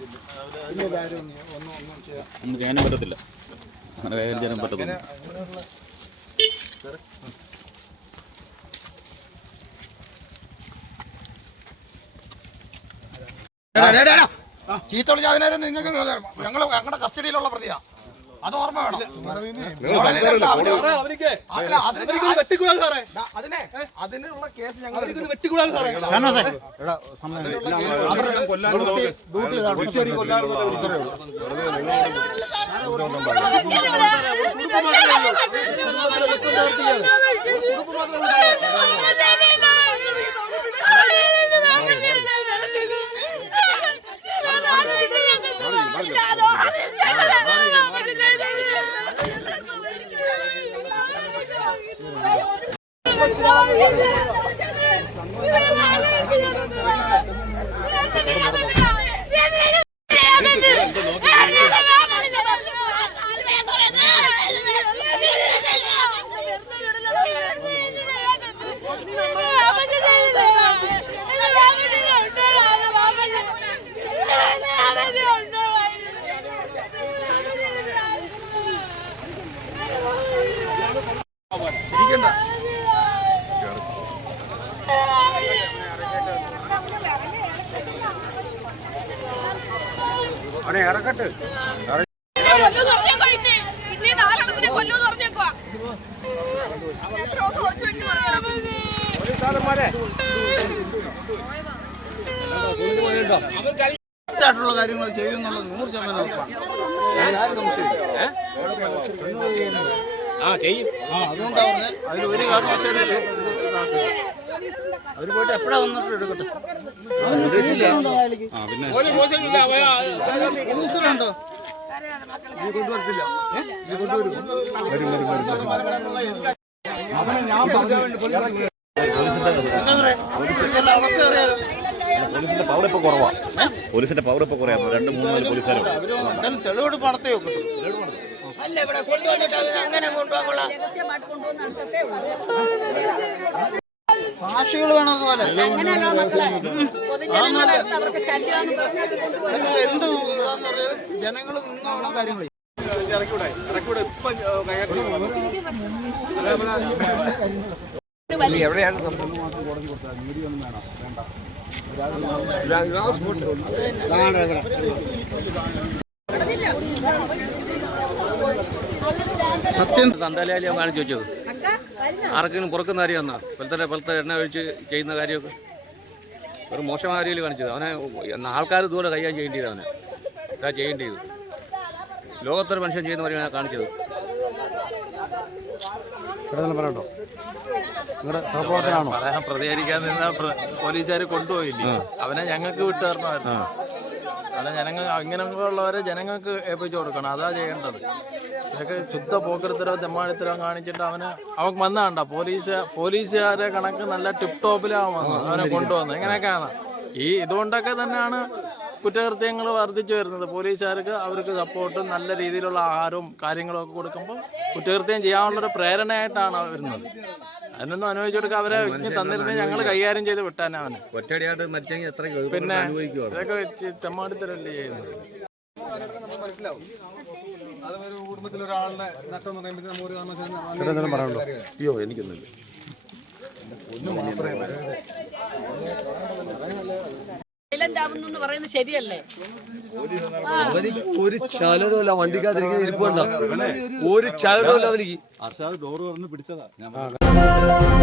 ഒന്നും ഒന്നും ചെയ്യാം ഒന്നും ചെയ്യാനും പറ്റത്തില്ല. അങ്ങനെ കൈകാര്യം ചെയ്യാനും പറ്റത്തില്ല ചീത്ത വിളിച്ചാൽ നിങ്ങൾക്ക് ഞങ്ങൾ ഞങ്ങളുടെ കസ്റ്റഡിയിലുള്ള പ്രതിയാ. അത് ഓർമ്മ വേണം അതിന് അതിനുള്ള കേസ് ഞങ്ങൾ അവർക്കൊന്ന് Thank you. ദിവസം ഇറക്കട്ടെ ായിട്ടുള്ള കാര്യങ്ങൾ ചെയ്യുന്നുള്ളത് നൂറ് ശതമാനം ഉറപ്പാണ്. സംശയമില്ല. ആ ചെയ്യും. ആ അതുകൊണ്ടാ പറഞ്ഞത് അതിൽ ഒരു കാരണവശാലും അവർ പോയിട്ട് എപ്പോഴാ വന്നിട്ട് എടുക്കട്ടെ? അവനെ ഞാൻ പോലീസിന്റെ പവർ ഇപ്പൊ കുറവാ. പോലീസിന്റെ പവർ ഇപ്പൊ കുറയാ രണ്ട് മൂന്ന് നാല് പോലീസുകാരും. തെളിവെടുപ്പ് നടത്തേ ഒക്കത്തുള്ളൂ ഇവിടെ കൊണ്ടുവന്നിട്ട് അങ്ങനെ ഉള്ളൂ സാക്ഷികൾ വേണം അതുപോലെ. എന്ത് ജനങ്ങൾ നിന്നോളം കാര്യങ്ങൾ സത്യം. തന്താലയാലിയാ ചോദിച്ചത് വെച്ചത് ആർക്കെങ്കിലും പുറക്കുന്ന കാര്യം എന്നാ പലത്തെ പലത്തെ എണ്ണ ഒഴിച്ച് ചെയ്യുന്ന കാര്യമൊക്കെ. ഒരു മോശമായ രീതിയിൽ കാണിച്ചത്? അവനെ ആൾക്കാർ ഇതുപോലെ കൈകാര്യം ചെയ്യേണ്ടത് അവനെ. ഇതാ ചെയ്യേണ്ടത് ലോകത്തൊരു മനുഷ്യൻ ചെയ്യുന്ന പോലെയാണ് കാണിച്ചത്. പറയാൻ പ്രതികരിക്കാൻ നിന്ന പോലീസുകാർ കൊണ്ടുപോയില്ലേ? അവനെ ഞങ്ങൾക്ക് വിട്ടു തരണമായിരുന്നു. അവനെ ജനങ്ങൾ ഇങ്ങനെയുള്ളവരെ ജനങ്ങൾക്ക് ഏൽപ്പിച്ചു കൊടുക്കണം. അതാ ചെയ്യേണ്ടത്. ഇതൊക്കെ ശുദ്ധ പോക്കരത്തരോ തെമ്മാടിത്തരോ കാണിച്ചിട്ട് അവന് അവൻ വന്നാണ്ട. പോലീസ് പോലീസുകാരെ കണക്ക് നല്ല ടിപ് ടോപ്പിലാവും അവനെ കൊണ്ടുവന്നത്. ഇങ്ങനെയൊക്കെയാണ്. ഈ ഇതുകൊണ്ടൊക്കെ തന്നെയാണ് കുറ്റകൃത്യങ്ങൾ വർദ്ധിച്ചു വരുന്നത്. പോലീസുകാർക്ക് അവർക്ക് സപ്പോർട്ടും നല്ല രീതിയിലുള്ള ആഹാരവും കാര്യങ്ങളും ഒക്കെ കൊടുക്കുമ്പോൾ കുറ്റകൃത്യം ചെയ്യാനുള്ളൊരു പ്രേരണയായിട്ടാണ് വരുന്നത്. അതിനൊന്നും അനുഭവിച്ചു കൊടുക്കുക അവരെ ഇനി തന്നിരുന്നത് ഞങ്ങൾ കൈകാര്യം ചെയ്ത് വിട്ടാനെ അവന് ഒറ്റയടിയായിട്ട് മരിച്ചെങ്കിൽ എത്ര പിന്നെ ഇതൊക്കെ വെച്ച് തെമ്മാടിത്തരല്ലേ ചെയ്യുന്നത്? ഒരു എനിക്കൊന്നുമില്ല. സൈലന്റ് ആവുന്നു എന്ന് പറയുന്നത് ശരിയല്ലേ? ഒരു ചലനമല്ല വണ്ടിക്കാതിരിക്കുന്ന ഇരിപ്പുണ്ടോ. ഒരു ചലനമല്ല അവനിക്ക്. ഡോറ് തുറന്ന് പിടിച്ചതാ. ഞാൻ 啊！